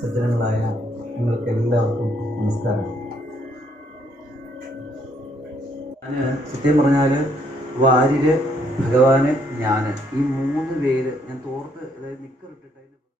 സജ്ജനങ്ങളായ നിങ്ങൾക്ക് എല്ലാവർക്കും നമസ്കാരം. ഞാൻ സത്യം പറഞ്ഞാൽ വാര്യര്, ഭഗവാന്, ഞാൻ ഈ 3 പേര് ഞാൻ തോർത്ത്, അതായത് നിക്കറിട്ടിട്ട്